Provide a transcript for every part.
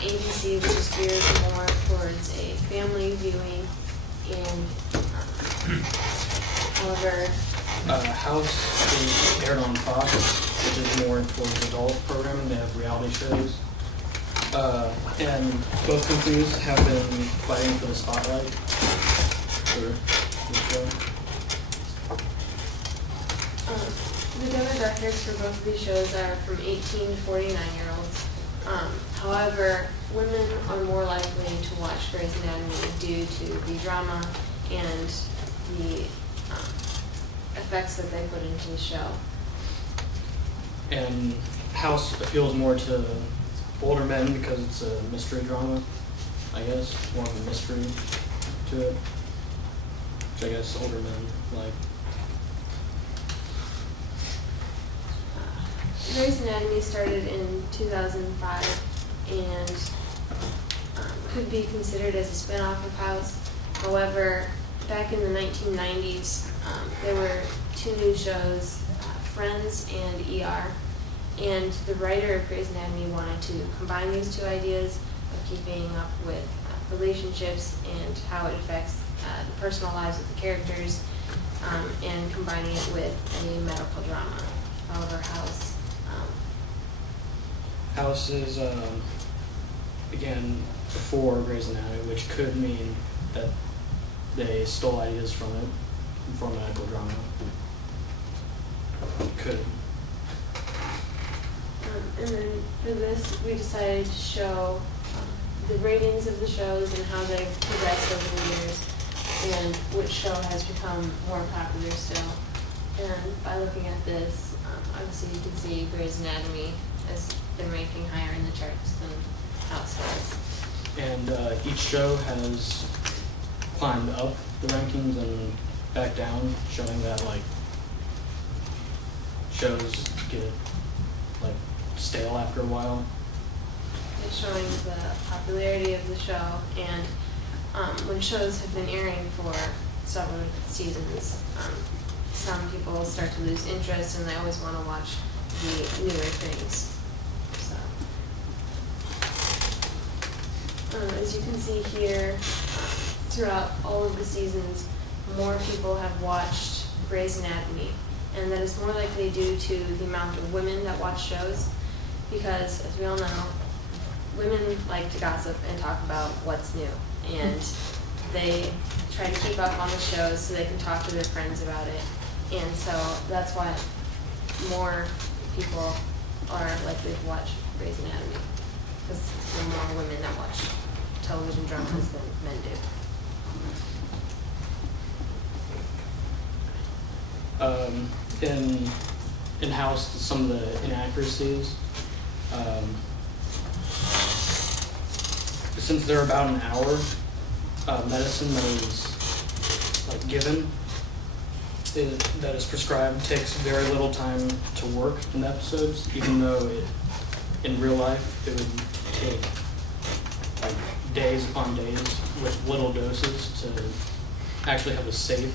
ABC, which is geared more towards a family viewing, and however, House is aired on Fox, which is more towards adult programming. They have reality shows. And both companies have been fighting for the spotlight for the show. The demographics for both of these shows are from 18 to 49-year-olds. However, women are more likely to watch Grey's Anatomy due to the drama and the effects that they put into the show. And House appeals more to older men because it's a mystery drama, I guess. More of a mystery to it, which I guess older men like. Grey's Anatomy started in 2005 and could be considered as a spin-off of House. However, back in the 1990s, there were two new shows, Friends and ER, and the writer of Grey's Anatomy wanted to combine these two ideas of keeping up with relationships and how it affects the personal lives of the characters, and combining it with a medical drama. However, House is, again, before Grey's Anatomy, which could mean that they stole ideas from it for medical drama. Could. And then for this, we decided to show the ratings of the shows and how they've progressed over the years, and which show has become more popular still. And by looking at this, obviously you can see Grey's Anatomy has been ranking higher in the charts than House has. And each show has climbed up the rankings and back down, showing that like shows get like stale after a while. It's showing the popularity of the show, and when shows have been airing for several seasons, some people start to lose interest and they always want to watch the newer things. So, as you can see here, throughout all of the seasons, more people have watched Grey's Anatomy, and that is more likely due to the amount of women that watch shows, because as we all know, women like to gossip and talk about what's new, and they try to keep up on the shows so they can talk to their friends about it, and so that's why more people are likely to watch Grey's Anatomy, because there are more women that watch television dramas than men do. In House, some of the inaccuracies, since they're about an hour, medicine that is like given, that is prescribed, takes very little time to work in the episodes, even though in real life it would take like days upon days with little doses to actually have a safe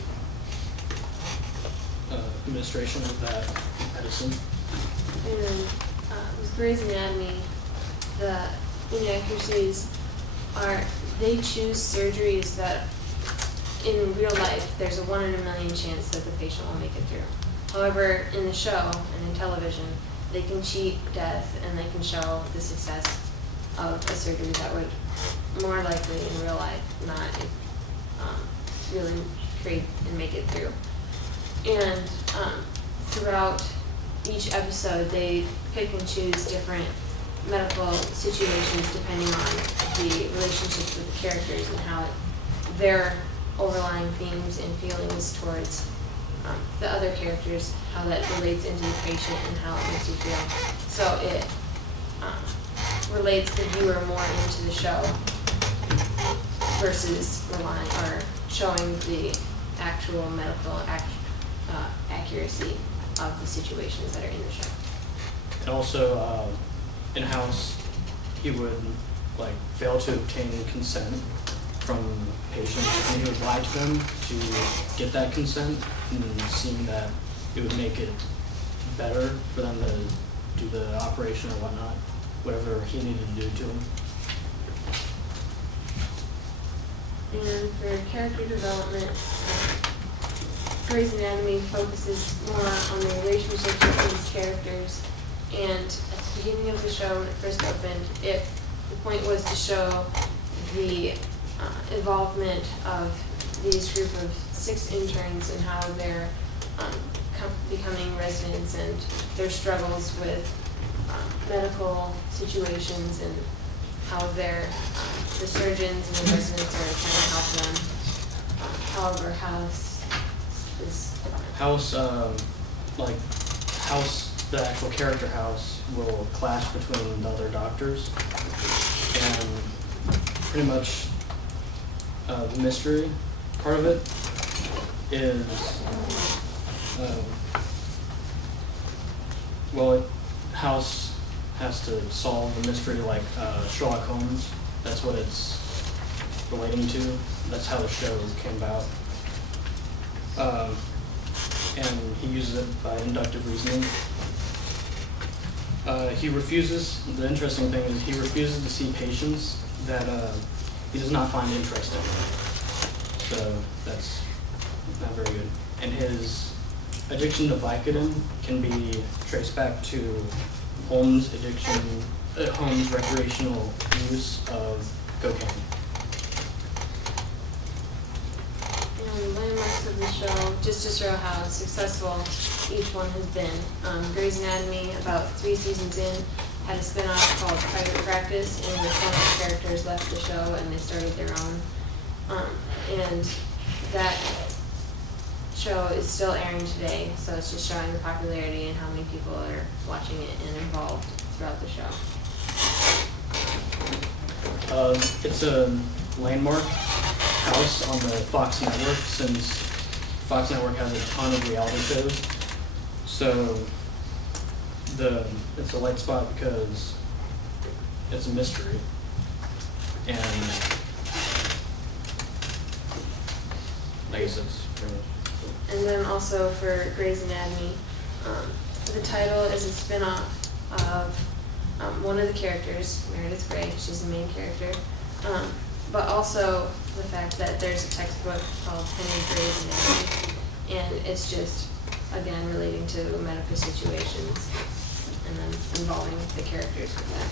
administration of that medicine. And with Grey's Anatomy, the inaccuracies are they choose surgeries that in real life there's a 1 in a million chance that the patient will make it through. However, in the show and in television, they can cheat death and they can show the success of a surgery that would more likely in real life not really create and make it through. And throughout each episode, they pick and choose different medical situations depending on the relationships with the characters and how their overlying themes and feelings towards the other characters, how that relates into the patient and how it makes you feel. So it relates the viewer more into the show versus relying or showing the actual medical accuracy of the situations that are in the show. And also, in House, he would like fail to obtain consent from patients, and he would lie to them to get that consent, and seeing that it would make it better for them to do the operation or whatnot, whatever he needed to do to them. And for character development, Grey's Anatomy focuses more on the relationships with these characters. And at the beginning of the show, when it first opened, the point was to show the involvement of these group of 6 interns and how they're becoming residents and their struggles with medical situations and how the surgeons and the residents are trying to help them. However, House is different. House, the actual character House, will clash between the other doctors, and pretty much the mystery part of it is, House has to solve the mystery like Sherlock Holmes. That's what it's relating to. That's how the show came about. And he uses it by inductive reasoning. The interesting thing is he refuses to see patients that he does not find interesting. So that's not very good. And his addiction to Vicodin can be traced back to Holmes' recreational use of cocaine. And landmarks of the show, just to show how successful each one has been. Grey's Anatomy, about 3 seasons in, had a spin-off called Private Practice, in which one of the characters left the show and they started their own. And that show is still airing today, so it's just showing the popularity and how many people are watching it and involved throughout the show. It's a landmark house on the Fox network, since Fox network has a ton of reality shows. So it's a light spot because it's a mystery, and I guess it's pretty much. And then also for Grey's Anatomy, the title is a spin-off of one of the characters, Meredith Grey. She's the main character. But also the fact that there's a textbook called Henry Grey's Anatomy, and it's just, again, relating to medical situations and then involving the characters with that.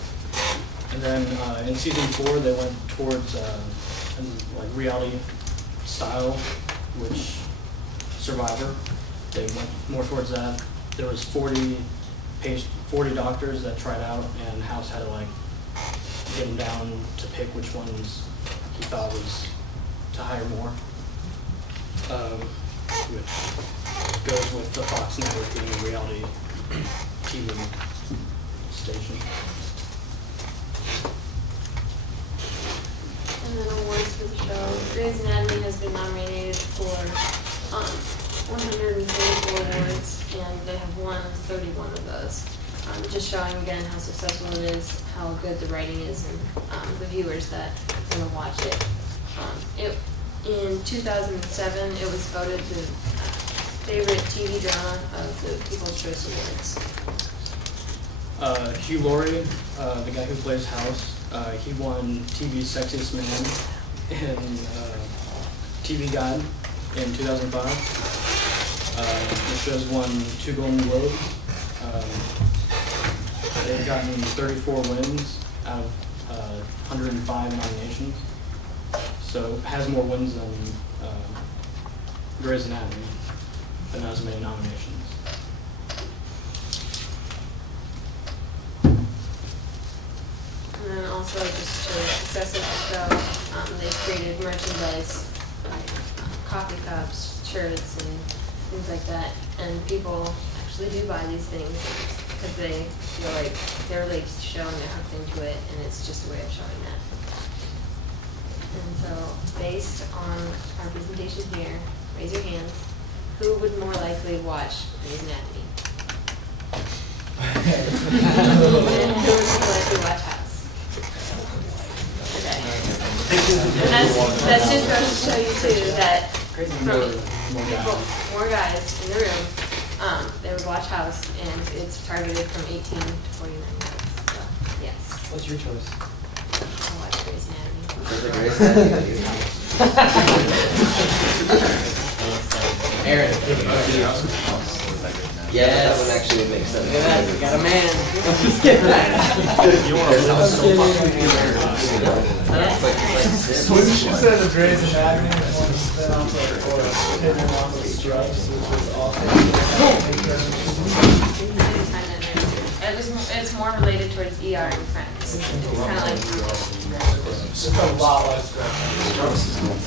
And then in season 4, they went towards reality style, which Survivor. They went more towards that. There was 40 doctors that tried out, and House had to get them down to pick which ones he thought was to hire more, which goes with the Fox network being a reality TV station. And then awards for the show. Grey's Anatomy has been nominated for 144 awards, and they have won 31 of those. Just showing again how successful it is, how good the writing is, and the viewers that are going to watch it. In 2007, it was voted the favorite TV drama of the People's Choice Awards. Hugh Laurie, the guy who plays House, he won TV's Sexiest Man in TV Guide in 2005. The show's won 2 Golden Globes. They've gotten 34 wins out of 105 nominations. So it has more wins than Grey's Anatomy, but not as many nominations. And then also just to show the success of the show, they've created merchandise, like coffee cups, shirts, and things like that. And people actually do buy these things because they feel like they're showing they're hooked into it, and it's just a way of showing that. And so, based on our presentation here, raise your hands. Who would more likely watch Grey's Anatomy? And who would more likely watch House? Okay. And that's just goes to show you too that more guys in the room, they would watch House, and it's targeted from 18 to 49 years. So, yes. What's your choice? I'll watch Grey's Anatomy. Grey's Anatomy. Aaron. Yes. That one actually would make sense. Look at that, we got a man. You want to When she said the Grey's Anatomy was one spin off or hidden on the Scrubs, which was awesome. It's more related towards ER and Friends. It's kind of like It's a lot like Scrubs.